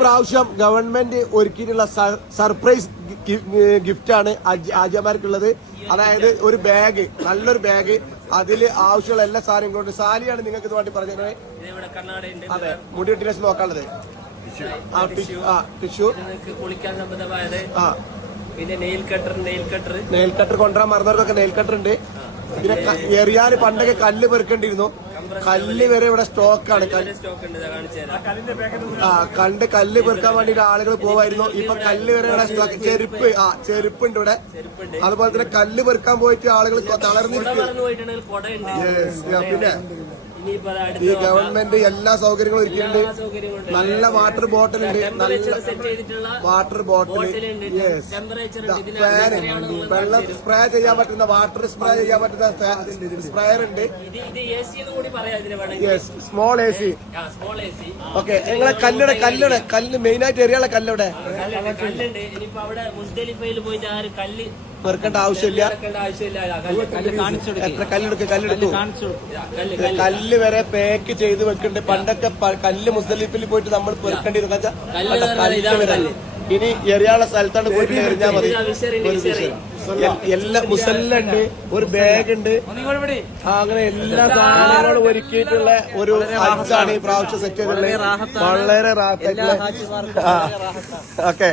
പ്രാവശ്യം government ഒരുക്കിയിട്ടുള്ള surprise gift ആണ് ആജിമാർക്കുള്ളത്. അതായത് ഒരു ബാഗ്, നല്ലൊരു ബാഗ്, അതില് ആവശ്യമുള്ള എല്ലാ സാധനങ്ങളും. സാലിയാണ് നിങ്ങൾക്ക് ഇത് വേണ്ടി പറഞ്ഞത്. അതെ, മുടി വെട്ടിനെ നോക്കാനുള്ളത്. ടിഷ്യൂ, കുളിക്കാൻ സംബന്ധമായത്, പിന്നെ നെയിൽ കട്ടർ കൊണ്ടുവരാൻ മറന്നവർക്കൊക്കെ നെയിൽ കട്ടർ ഉണ്ട്. പിന്നെ എറിയാൻ പണ്ടൊക്കെ കല്ല് പെറുക്കേണ്ടിയിരുന്നു. കല്ല് വരെ ഇവിടെ സ്റ്റോക്കാണ്. കല്ല് പെറുക്കാൻ വേണ്ടിട്ട് ആളുകൾ പോവായിരുന്നു. ഇപ്പൊ കല്ല് വരെ ഇവിടെ സ്റ്റോക്ക്. ചെരുപ്പുണ്ട് ഇവിടെ. അതുപോലെ തന്നെ കല്ല് പെറുക്കാൻ പോയിട്ട് ആളുകൾ തളർന്നിരിക്കും. പിന്നെ ഈ ഗവൺമെന്റ് എല്ലാ സൗകര്യങ്ങളും ഒരുക്കിയിട്ടുണ്ട്. നല്ല വാട്ടർ ബോട്ടിൽ ഉണ്ട്. നല്ല വാട്ടർ ബോട്ടിൽ, ഫാൻ, വെള്ളം സ്പ്രേ ചെയ്യാൻ പറ്റുന്ന, വാട്ടർ സ്പ്രേ ചെയ്യാൻ പറ്റുന്ന സ്പ്രേയർ ഉണ്ട്. Small A C. ഓക്കെ, നിങ്ങളെ കല്ല് മെയിനായിട്ട് എറിയാനുള്ള കല്ലുടെ പെറുക്കേണ്ട ആവശ്യമില്ല. എത്ര കല്ലെടുക്കും. കല്ല് വരെ പാക്ക് ചെയ്ത് വെക്കുന്നുണ്ട്. പണ്ടൊക്കെ കല്ല് മുസ്തലിഫിൽ പോയിട്ട് നമ്മൾ പെറുക്കേണ്ടിരുന്നു. ഇനി എറിയാനുള്ള സ്ഥലത്താണ് പോയിട്ട് എറിഞ്ഞാൽ മതി. എല്ലാ മുസല്ലുണ്ട്, ഒരു ബാഗ് ഉണ്ട്. അങ്ങനെ എല്ലാ സാധനങ്ങളും ഒരുക്കിയിട്ടുള്ള ഒരു ഹജ്ജാണ് ഈ പ്രാവശ്യം സെറ്റ് ചെയ്തിട്ടുള്ളത്. വളരെ റാഹത്തായിട്ടുള്ള. ഓക്കെ.